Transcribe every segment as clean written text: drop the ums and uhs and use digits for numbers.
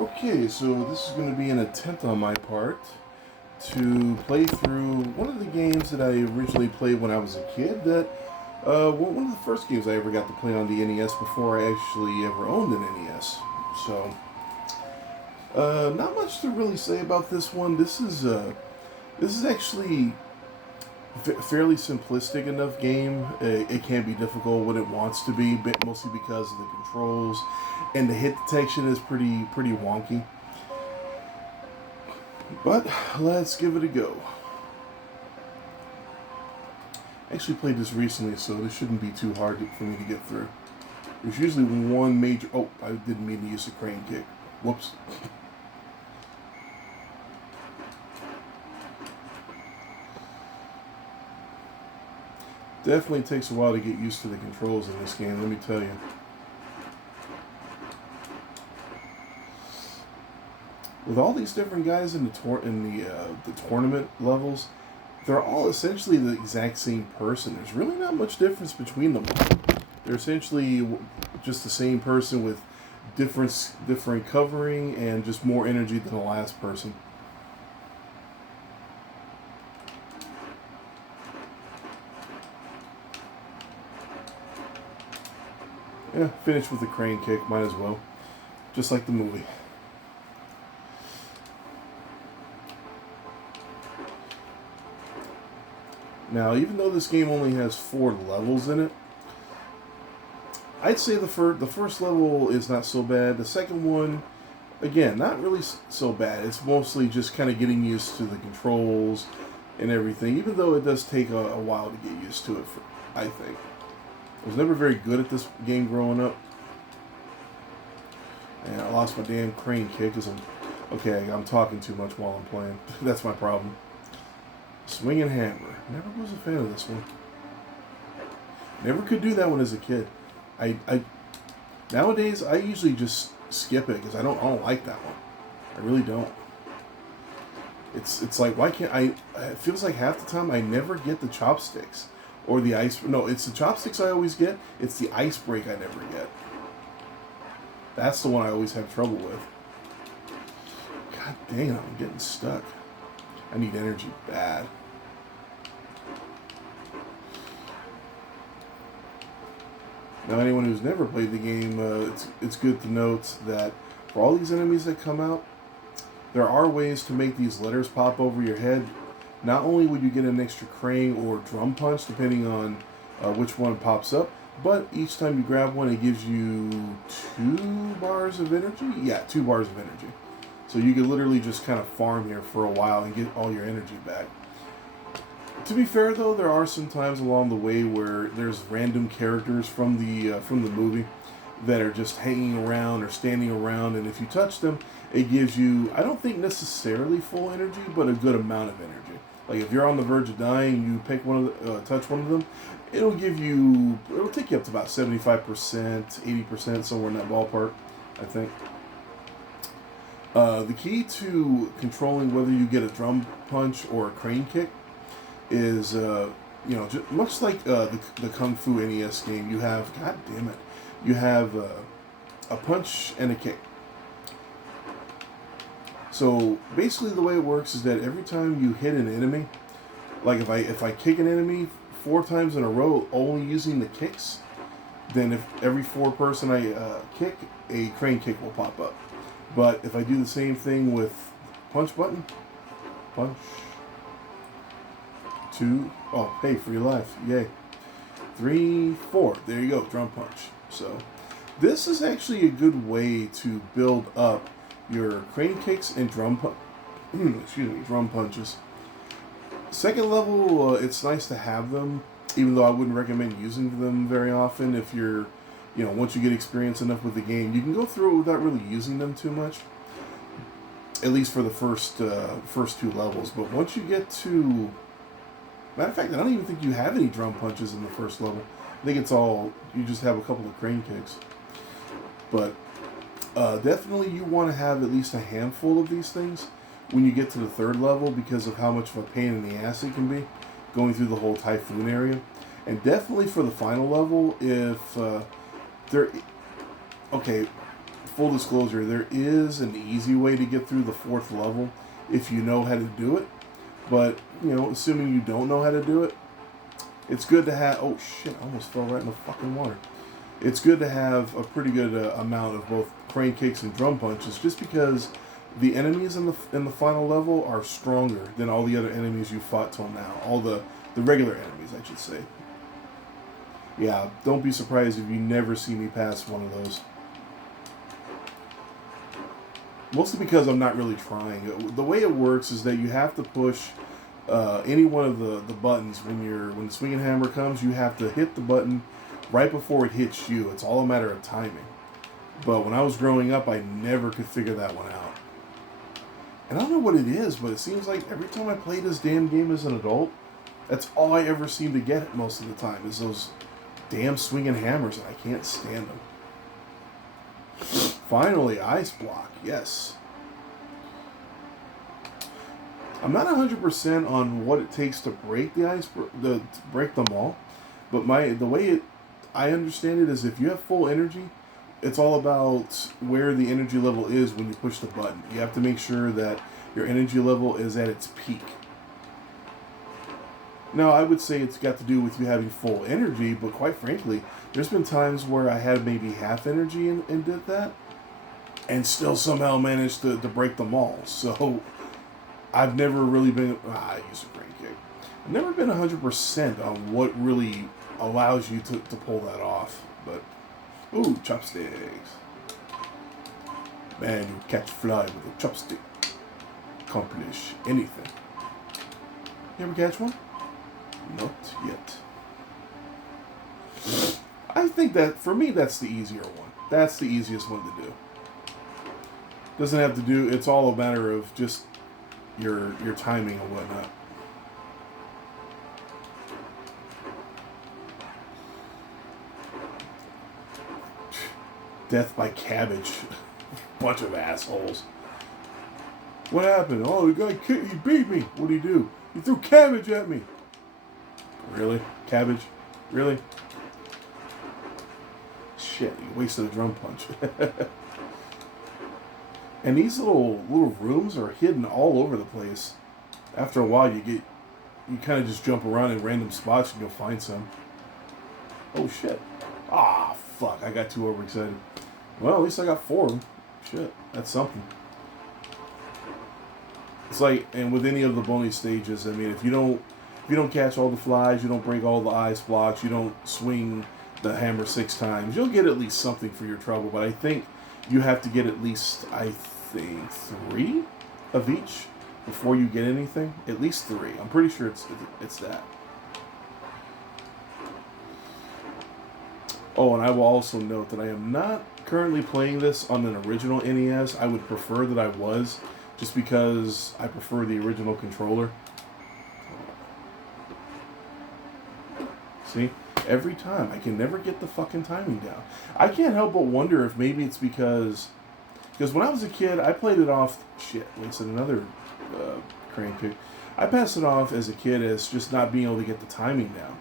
Okay, so this is going to be an attempt on my part to play through one of the games that I originally played when I was a kid. One of the first games I ever got to play on the NES before I actually ever owned an NES. So, not much to really say about this one. This is actually fairly simplistic enough game. It can be difficult when it wants to be, but mostly because of the controls and the hit detection is pretty wonky. But let's give it a go. I actually played this recently, so this shouldn't be too hard for me to get through. There's usually one major... Oh, I didn't mean to use the crane kick. Whoops. Definitely takes a while to get used to the controls in this game, let me tell you. With all these different guys in the tournament levels, they're all essentially the exact same person. There's really not much difference between them. They're essentially just the same person with different covering and just more energy than the last person. Yeah, finish with the crane kick, might as well. Just like the movie. Now, even though this game only has 4 levels in it, I'd say the first level is not so bad. The second one, again, not really so bad. It's mostly just kind of getting used to the controls and everything, even though it does take a while to get used to it, I think. I was never very good at this game growing up. And I lost my damn crane kick because I'm talking too much while I'm playing. That's my problem. Swing and hammer. Never was a fan of this one. Never could do that one as a kid. I nowadays I usually just skip it because I don't like that one. I really don't. It's like, why can't I? It feels like half the time I never get the chopsticks or the ice. No, it's the chopsticks I always get. It's the ice break I never get. That's the one I always have trouble with. God dang it, I'm getting stuck. I need energy bad. Now, anyone who's never played the game, it's good to note that for all these enemies that come out, there are ways to make these letters pop over your head. Not only would you get an extra crane or drum punch, depending on which one pops up, but each time you grab one, it gives you 2 bars of energy? Yeah, 2 bars of energy. So you can literally just kind of farm here for a while and get all your energy back. To be fair, though, there are some times along the way where there's random characters from the movie that are just hanging around or standing around, and if you touch them, it gives you, I don't think necessarily full energy, but a good amount of energy. Like if you're on the verge of dying, you pick touch one of them, it'll take you up to about 75%, 80%, somewhere in that ballpark, I think. The key to controlling whether you get a drum punch or a crane kick is, much like the Kung Fu NES game, you have, god damn it, you have a punch and a kick. So basically the way it works is that every time you hit an enemy, like if I kick an enemy 4 times in a row only using the kicks, then if every 4 person I kick, a crane kick will pop up. But if I do the same thing with punch button, punch, 2, oh, hey, free life, yay. 3, 4, there you go, drum punch. So this is actually a good way to build up your crane kicks and drum punches. Second level, it's nice to have them, even though I wouldn't recommend using them very often. If you're, once you get experience enough with the game, you can go through it without really using them too much. At least for the first 2 levels. But once you get to, matter of fact, I don't even think you have any drum punches in the first level. I think it's all, you just have a couple of crane kicks. But definitely you want to have at least a handful of these things when you get to the 3rd level because of how much of a pain in the ass it can be going through the whole typhoon area. And definitely for the final level, if there. Okay, full disclosure, there is an easy way to get through the 4th level if you know how to do it. But, assuming you don't know how to do it, it's good to have... Oh, shit, I almost fell right in the fucking water. It's good to have a pretty good amount of both crane kicks and drum punches, just because the enemies in the final level are stronger than all the other enemies you fought till now. All the regular enemies, I should say. Yeah, don't be surprised if you never see me pass one of those. Mostly because I'm not really trying. The way it works is that you have to push any one of the buttons when the swinging hammer comes. You have to hit the button right before it hits you. It's all a matter of timing. But when I was growing up, I never could figure that one out. And I don't know what it is, but it seems like every time I play this damn game as an adult, that's all I ever seem to get most of the time, is those damn swinging hammers, and I can't stand them. Finally, ice block, yes. I'm not 100% on what it takes to break the ice, to break them all, but the way I understand it is if you have full energy, it's all about where the energy level is when you push the button. You have to make sure that your energy level is at its peak. Now, I would say it's got to do with you having full energy, but quite frankly, there's been times where I had maybe half energy and did that, and still somehow managed to break them all. So, I've never really been... I use a crane kick. I've never been 100% on what really allows you to pull that off, but... Ooh, chopsticks. Man, you catch fly with a chopstick. Accomplish anything. You ever catch one? Not yet. I think that, for me, that's the easier one. That's the easiest one to do. Doesn't have to do... It's all a matter of just your timing and whatnot. Death by cabbage. Bunch of assholes. What happened? Oh, the guy he beat me. What did he do? He threw cabbage at me. Really? Cabbage? Really? Shit, you wasted a drum punch. And these little rooms are hidden all over the place. After a while, you kind of just jump around in random spots and you'll find some. Oh shit. Ah, fuck, I got too overexcited. Well, at least I got 4 of them. Shit, that's something. It's like, and with any of the bonus stages, I mean, if you don't catch all the flies, you don't break all the ice blocks, you don't swing the hammer 6 times, you'll get at least something for your trouble. But I think you have to get at least, 3 of each before you get anything. At least 3. I'm pretty sure it's that. Oh, and I will also note that I am not currently playing this on an original NES. I would prefer that I was, just because I prefer the original controller. See? Every time. I can never get the fucking timing down. I can't help but wonder if maybe it's because when I was a kid, I played it off... Shit, wait, so another crane kick. I passed it off as a kid as just not being able to get the timing down.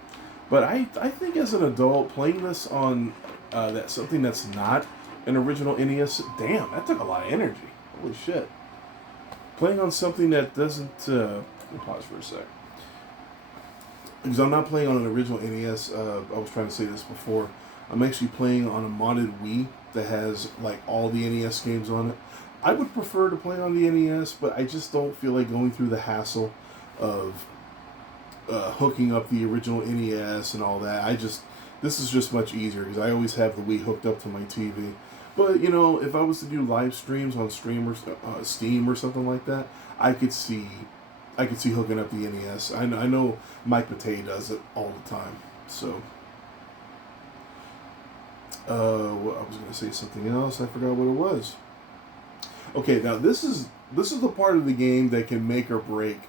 But I think as an adult, playing this on something that's not an original NES, damn, that took a lot of energy. Holy shit. Playing on something that doesn't... let me pause for a sec. Because I'm not playing on an original NES, I was trying to say this before. I'm actually playing on a modded Wii that has like all the NES games on it. I would prefer to play on the NES, but I just don't feel like going through the hassle of hooking up the original NES and all that. This is just much easier because I always have the Wii hooked up to my TV. But, if I was to do live streams on Steam or something like that, I could see hooking up the NES. I know Mike Matei does it all the time. So, I was going to say something else. I forgot what it was. Okay, now this is the part of the game that can make or break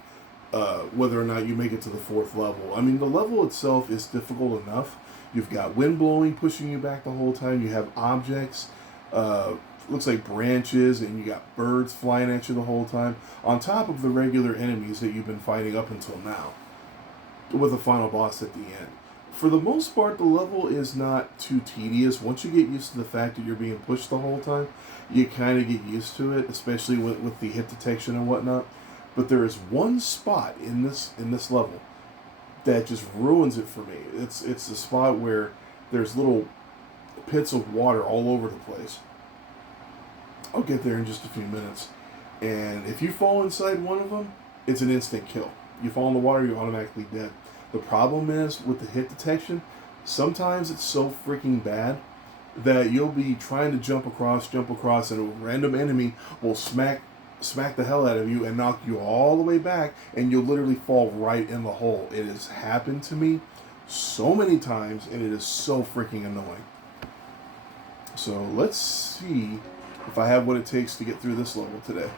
whether or not you make it to the 4th level. I mean, the level itself is difficult enough. You've got wind blowing, pushing you back the whole time. You have objects, looks like branches, and you got birds flying at you the whole time, on top of the regular enemies that you've been fighting up until now, with a final boss at the end. For the most part, the level is not too tedious. Once you get used to the fact that you're being pushed the whole time, you kind of get used to it, especially with the hit detection and whatnot. But there is one spot in this level that just ruins it for me. It's the spot where there's little pits of water all over the place. I'll get there in just a few minutes. And if you fall inside one of them, it's an instant kill. You fall in the water, you're automatically dead. The problem is with the hit detection, sometimes it's so freaking bad that you'll be trying to jump across, and a random enemy will smack the hell out of you and knock you all the way back, and you'll literally fall right in the hole. It has happened to me so many times, and it is so freaking annoying. So let's see if I have what it takes to get through this level today.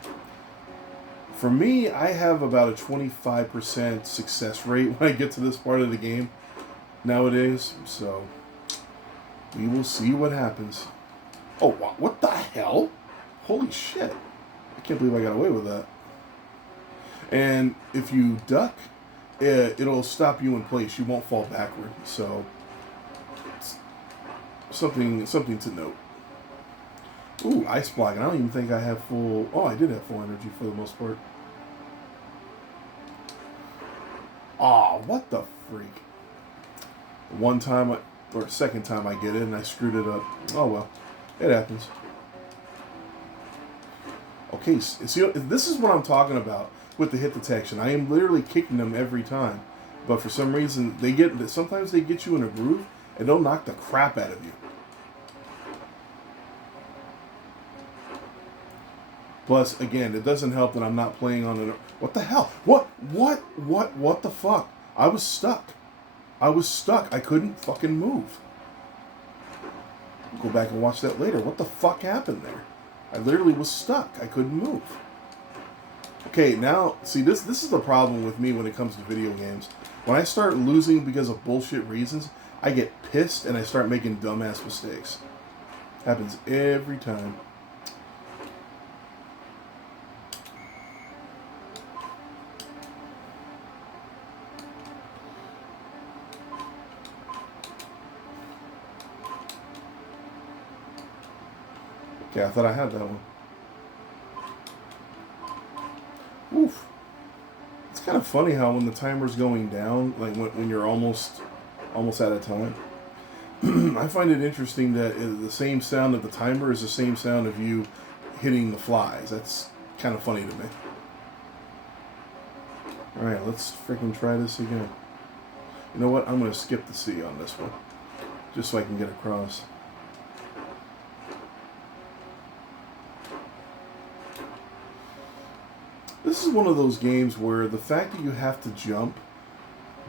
For me, I have about a 25% success rate when I get to this part of the game nowadays, so we will see what happens. Oh, what the hell? Holy shit. I can't believe I got away with that. And if you duck, it'll stop you in place. You won't fall backward, so something to note. Ooh, ice block, and I don't even think I have full... Oh, I did have full energy for the most part. Aw, what the freak. One time, or second time I get it, and I screwed it up. Oh well, it happens. Okay, see, this is what I'm talking about with the hit detection. I am literally kicking them every time. But for some reason, sometimes they get you in a groove, and they'll knock the crap out of you. Plus, again, it doesn't help that I'm not playing on an... What the hell? What the fuck? I was stuck. I couldn't fucking move. Go back and watch that later. What the fuck happened there? I literally was stuck. I couldn't move. Okay, now, see, this is the problem with me when it comes to video games. When I start losing because of bullshit reasons, I get pissed and I start making dumbass mistakes. Happens every time. Okay, I thought I had that one. Oof. It's kind of funny how when the timer's going down, like when you're almost out of time, I find it interesting that the same sound of the timer is the same sound of you hitting the flies. That's kind of funny to me. Alright, let's freaking try this again. You know what? I'm going to skip the C on this one. Just so I can get across. This is one of those games where the fact that you have to jump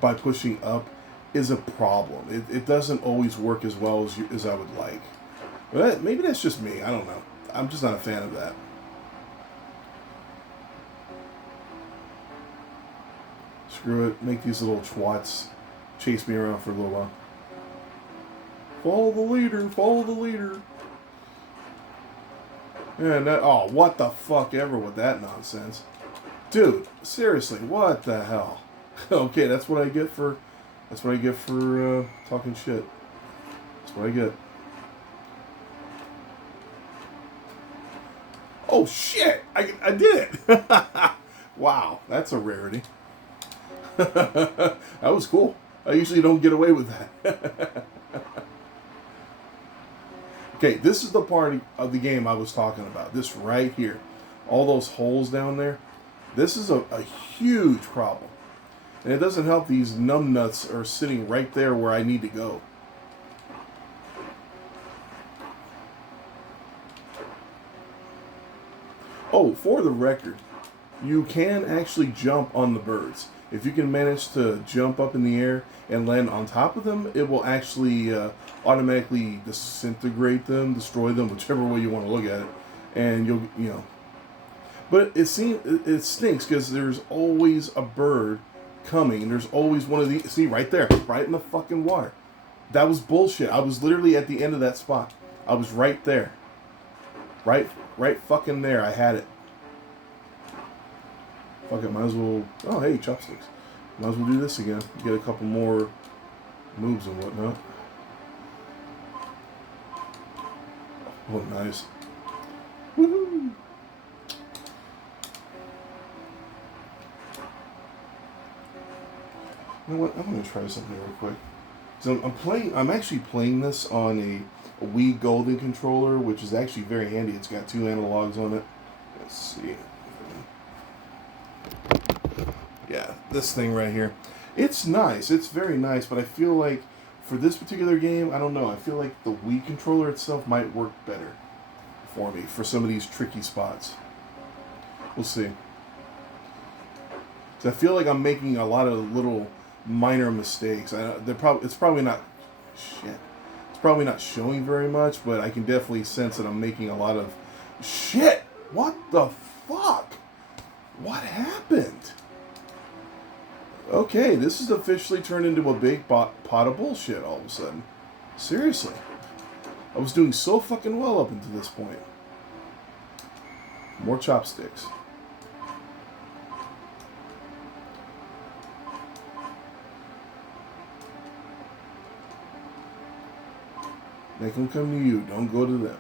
by pushing up is a problem. It doesn't always work as well as I would like. But maybe that's just me. I don't know. I'm just not a fan of that. Screw it. Make these little twats chase me around for a little while. Follow the leader. Follow the leader. And that... Oh, what the fuck ever with that nonsense. Dude, seriously, what the hell? Okay, that's what I get for talking shit. That's what I get. Oh shit! I did it! Wow, that's a rarity. That was cool. I usually don't get away with that. Okay, this is the part of the game I was talking about. This right here. All those holes down there. This is a huge problem. And it doesn't help these numbnuts are sitting right there where I need to go. Oh, for the record, you can actually jump on the birds. If you can manage to jump up in the air and land on top of them, it will actually automatically disintegrate them, destroy them, whichever way you want to look at it. And you know. But it stinks because there's always a bird coming. There's always one of these. See, right there, right in the fucking water. That was bullshit. I was literally at the end of that spot. I was right there. Right fucking there. I had it. Fuck it, might as well... Oh, hey, chopsticks. Might as well do this again. Get a couple more moves and whatnot. Oh, nice. Woohoo! You know what? I'm gonna try something real quick. So I'm actually playing this on a Wii Golden controller, which is actually very handy. It's got 2 analogs on it. Let's see. Yeah, this thing right here. It's nice. It's very nice, but I feel like for this particular game, I don't know. I feel like the Wii controller itself might work better for me for some of these tricky spots. We'll see. So I feel like I'm making a lot of little minor mistakes. It's probably not shit. It's probably not showing very much, but I can definitely sense that I'm making a lot of shit. What the fuck? What happened? Okay, this is officially turned into a big pot of bullshit all of a sudden. Seriously. I was doing so fucking well up until this point. More chopsticks. Make them come to you. Don't go to them.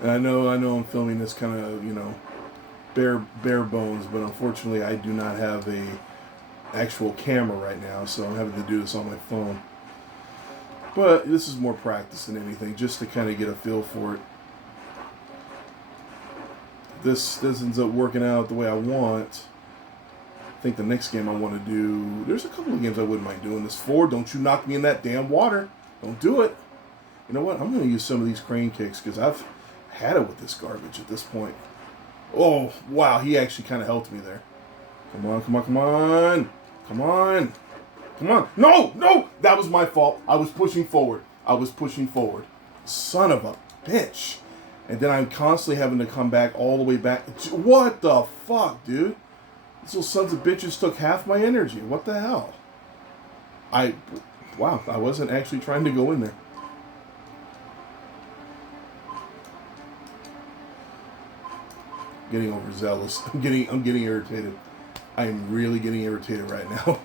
And I know I'm filming this kind of, bare bones, but unfortunately I do not have a actual camera right now, so I'm having to do this on my phone. But this is more practice than anything, just to kind of get a feel for it. This ends up working out the way I want. I think the next game I want to do... There's a couple of games I wouldn't mind doing this for. Don't you knock me in that damn water. Don't do it. You know what? I'm going to use some of these crane kicks because I've had it with this garbage at this point. Oh, wow. He actually kind of helped me there. Come on, come on, come on. Come on. Come on. No, no. That was my fault. I was pushing forward. Son of a bitch. And then I'm constantly having to come back all the way back. What the fuck, dude? These little sons of bitches took half my energy. What the hell? Wow, I wasn't actually trying to go in there. Getting overzealous. I'm getting irritated. I am really getting irritated right now.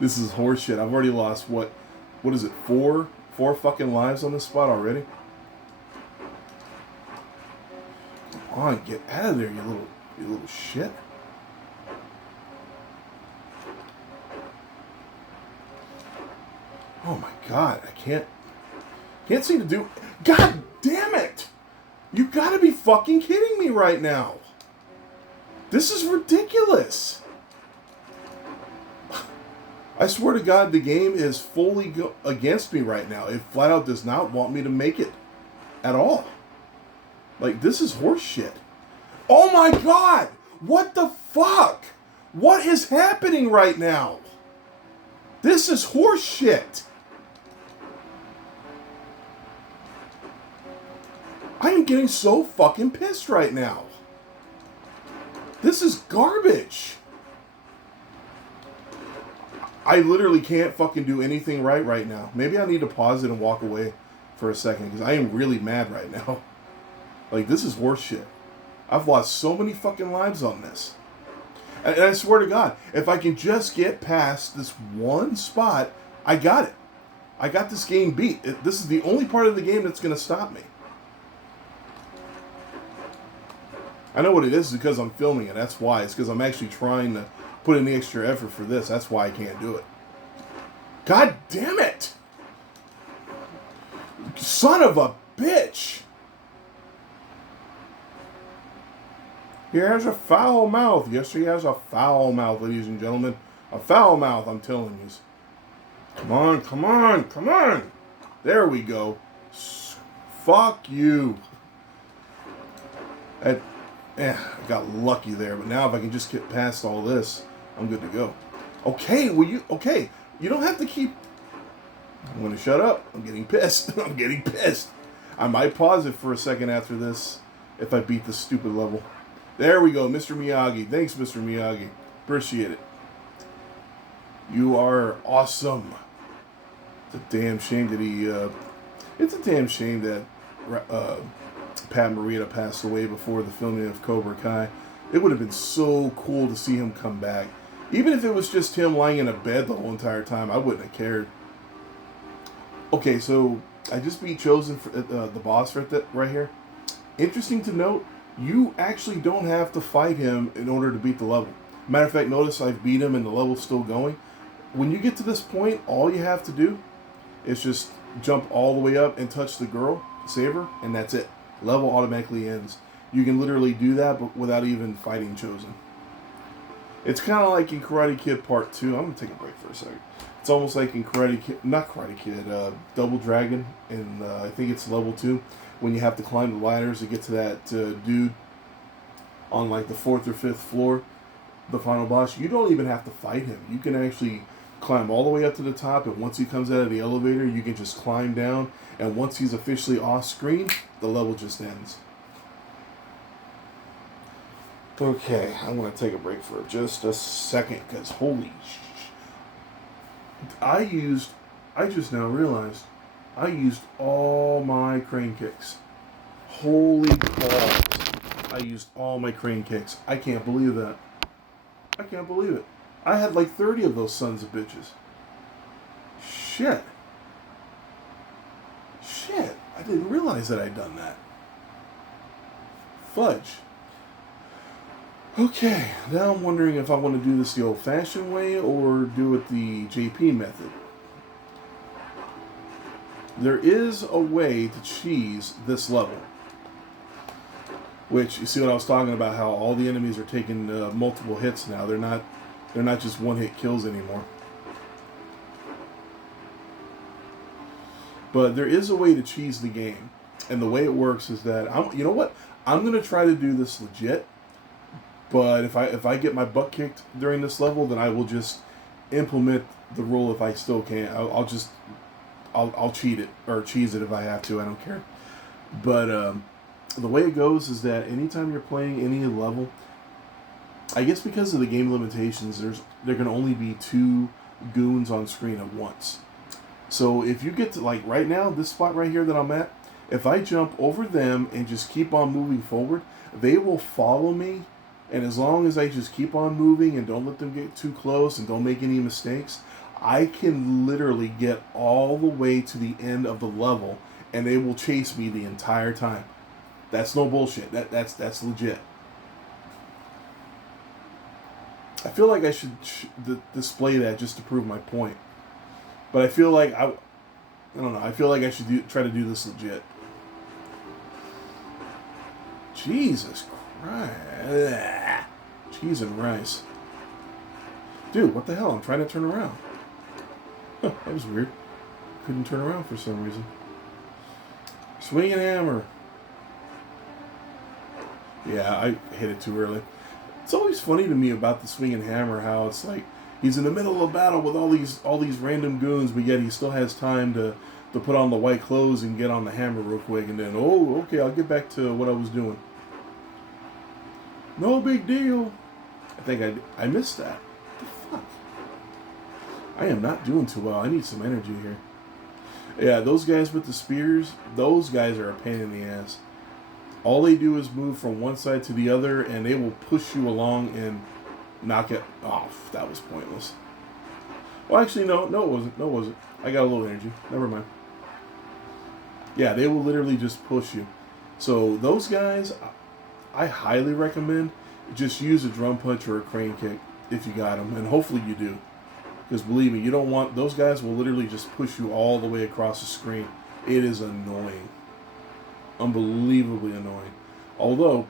This is horseshit. I've already lost what is it? Four fucking lives on this spot already. Come on, get out of there, you little shit. Oh my god, I can't seem to do... God damn it! You gotta be fucking kidding me right now. This is ridiculous. I swear to God, the game is fully against me right now. It flat out does not want me to make it at all. Like, this is horse shit. Oh my god! What the fuck? What is happening right now? This is horse shit. I am getting so fucking pissed right now. This is garbage. I literally can't fucking do anything right now. Maybe I need to pause it and walk away for a second because I am really mad right now. Like, this is horse shit. I've lost so many fucking lives on this. And I swear to God, if I can just get past this one spot, I got it. I got this game beat. This is the only part of the game that's going to stop me. I know what it is because I'm filming it. That's why. It's because I'm actually trying to put in the extra effort for this. That's why I can't do it. God damn it! Son of a bitch! He has a foul mouth. Yes, he has a foul mouth, ladies and gentlemen. A foul mouth, I'm telling you. Come on, come on, come on! There we go. Fuck you. I got lucky there, but now if I can just get past all this, I'm good to go. Okay, okay, you don't have to keep... I'm going to shut up. I'm getting pissed. I'm getting pissed. I might pause it for a second after this if I beat this stupid level. There we go, Mr. Miyagi. Thanks, Mr. Miyagi. Appreciate it. You are awesome. It's a damn shame that it's a damn shame that Pat Morita passed away before the filming of Cobra Kai. It would have been so cool to see him come back. Even if it was just him lying in a bed the whole entire time, I wouldn't have cared. Okay, so I just beat Chosen for the boss right here. Interesting to note, you actually don't have to fight him in order to beat the level. Matter of fact, notice I've beat him and the level's still going. When you get to this point, all you have to do is just jump all the way up and touch the girl, save her, and that's it. Level automatically ends. You can literally do that but without even fighting Chosen. It's kind of like in Karate Kid Part 2. I'm going to take a break for a second. It's almost like in not Karate Kid, Double Dragon, and I think it's level 2, when you have to climb the ladders to get to that dude on like the 4th or 5th floor, the final boss. You don't even have to fight him. You can actually climb all the way up to the top, and once he comes out of the elevator, you can just climb down, and once he's officially off screen, the level just ends. Okay, I'm going to take a break for just a second, because holy I just now realized, I used all my crane kicks. Holy balls. I used all my crane kicks. I can't believe that. I can't believe it. I had like 30 of those sons of bitches. Shit. I didn't realize that I'd done that. Fudge. Okay, now I'm wondering if I want to do this the old-fashioned way or do it the JP method. There is a way to cheese this level. Which, you see what I was talking about, how all the enemies are taking multiple hits now. They're not just one-hit kills anymore. But there is a way to cheese the game. And the way it works is that, you know what? I'm going to try to do this legit. But if I get my butt kicked during this level, then I will just implement the rule if I still can't. I'll cheat it, or cheese it if I have to. I don't care. But the way it goes is that anytime you're playing any level, I guess because of the game limitations, there can only be 2 goons on screen at once. So if you get to, like right now, this spot right here that I'm at, if I jump over them and just keep on moving forward, they will follow me. And as long as I just keep on moving and don't let them get too close and don't make any mistakes, I can literally get all the way to the end of the level and they will chase me the entire time. That's no bullshit. That's legit. I feel like I should display that just to prove my point. But I feel like I don't know. I feel like I should try to do this legit. Jesus Christ. Cheese and rice. Dude, what the hell? I'm trying to turn around. Huh, that was weird. Couldn't turn around for some reason. Swing and hammer. Yeah, I hit it too early. It's always funny to me about the swing and hammer, how it's like he's in the middle of battle with all these random goons, but yet he still has time to put on the white clothes and get on the hammer real quick, and then, oh, okay, I'll get back to what I was doing. No big deal. I think I missed that. What the fuck? I am not doing too well. I need some energy here. Yeah, those guys with the spears, those guys are a pain in the ass. All they do is move from one side to the other, and they will push you along and knock it off. That was pointless. Well, actually, no, it wasn't. No, it wasn't. I got a little energy. Never mind. Yeah, they will literally just push you. So those guys, I highly recommend just use a drum punch or a crane kick if you got them, and hopefully you do. Because believe me, you don't want, those guys will literally just push you all the way across the screen. It is annoying. Unbelievably annoying. Although,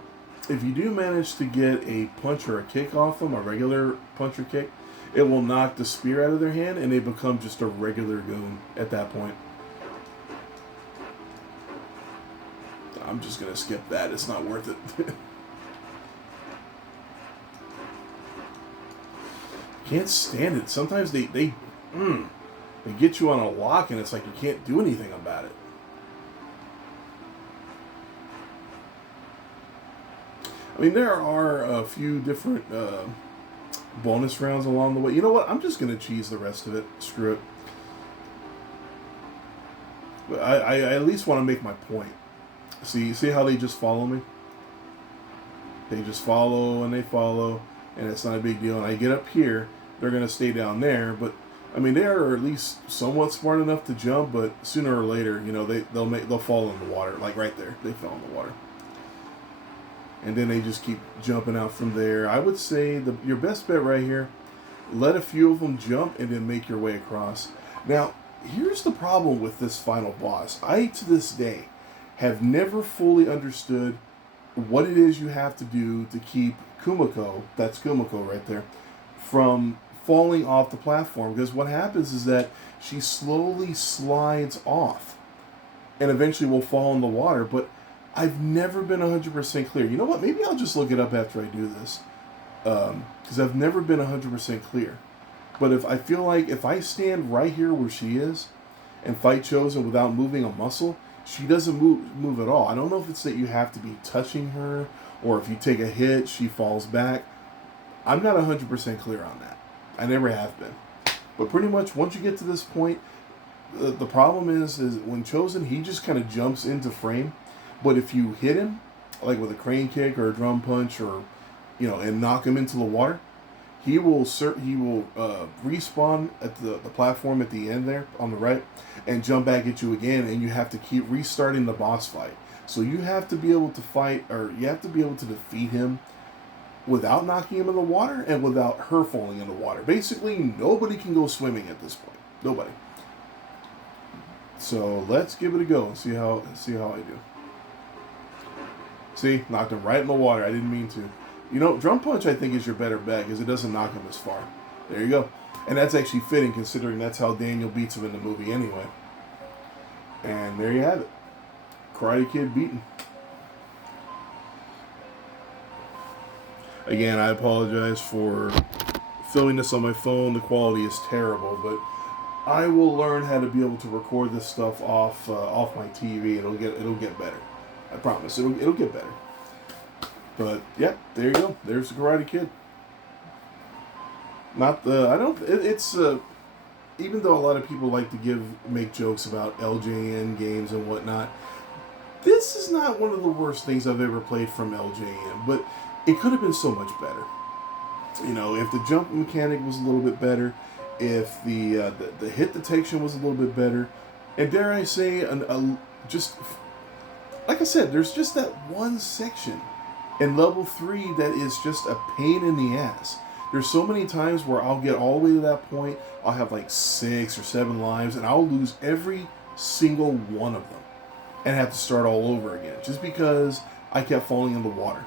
if you do manage to get a punch or a kick off them, a regular punch or kick, it will knock the spear out of their hand and they become just a regular goon at that point. I'm just going to skip that. It's not worth it. Can't stand it. Sometimes they get you on a lock and it's like you can't do anything about it. I mean, there are a few different bonus rounds along the way. You know what? I'm just going to cheese the rest of it. Screw it. But I at least want to make my point. See how they just follow me? They just follow and they follow. and it's not a big deal. And I get up here, they're going to stay down there. But I mean, they are at least somewhat smart enough to jump. But sooner or later, they'll fall in the water. Like right there, they fell in the water. And then they just keep jumping out from there. I would say your best bet right here, let a few of them jump and then make your way across. Now, here's the problem with this final boss. I, to this day, have never fully understood what it is you have to do to keep Kumiko, that's Kumiko right there, from falling off the platform. Because what happens is that she slowly slides off and eventually will fall in the water. But I've never been 100% clear. You know what? Maybe I'll just look it up after I do this. Because I've never been 100% clear. But if I feel like if I stand right here where she is and fight Chosen without moving a muscle, she doesn't move at all. I don't know if it's that you have to be touching her or if you take a hit, she falls back. I'm not 100% clear on that. I never have been. But pretty much once you get to this point, the problem is when Chosen, he just kind of jumps into frame. But if you hit him, like with a crane kick or a drum punch or, and knock him into the water, he will respawn at the platform at the end there on the right and jump back at you again, and you have to keep restarting the boss fight. So you have to be able to fight, or you have to be able to defeat him without knocking him in the water and without her falling in the water. Basically, nobody can go swimming at this point. Nobody. So let's give it a go and see how I do. See, knocked him right in the water. I didn't mean to. Drum punch I think is your better bet because it doesn't knock him as far. There you go. And that's actually fitting considering that's how Daniel beats him in the movie anyway. And there you have it. Karate Kid beaten. Again, I apologize for filming this on my phone. The quality is terrible, but I will learn how to be able to record this stuff off my TV. It'll get better. I promise. It'll get better. But yeah, there you go. There's the Karate Kid. Even though a lot of people like to make jokes about LJN games and whatnot, this is not one of the worst things I've ever played from LJN, but it could have been so much better. If the jump mechanic was a little bit better, if the hit detection was a little bit better, and dare I say, just like I said, there's just that one section in level 3 that is just a pain in the ass. There's so many times where I'll get all the way to that point, I'll have like 6 or 7 lives, and I'll lose every single one of them and have to start all over again, just because I kept falling in the water.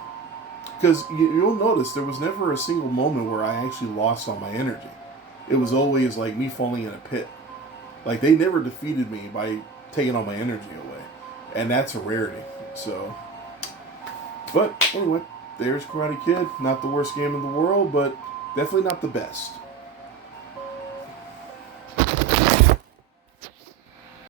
Because you'll notice there was never a single moment where I actually lost all my energy. It was always like me falling in a pit. Like, they never defeated me by taking all my energy away. And that's a rarity. So, but anyway, there's Karate Kid. Not the worst game in the world, but definitely not the best.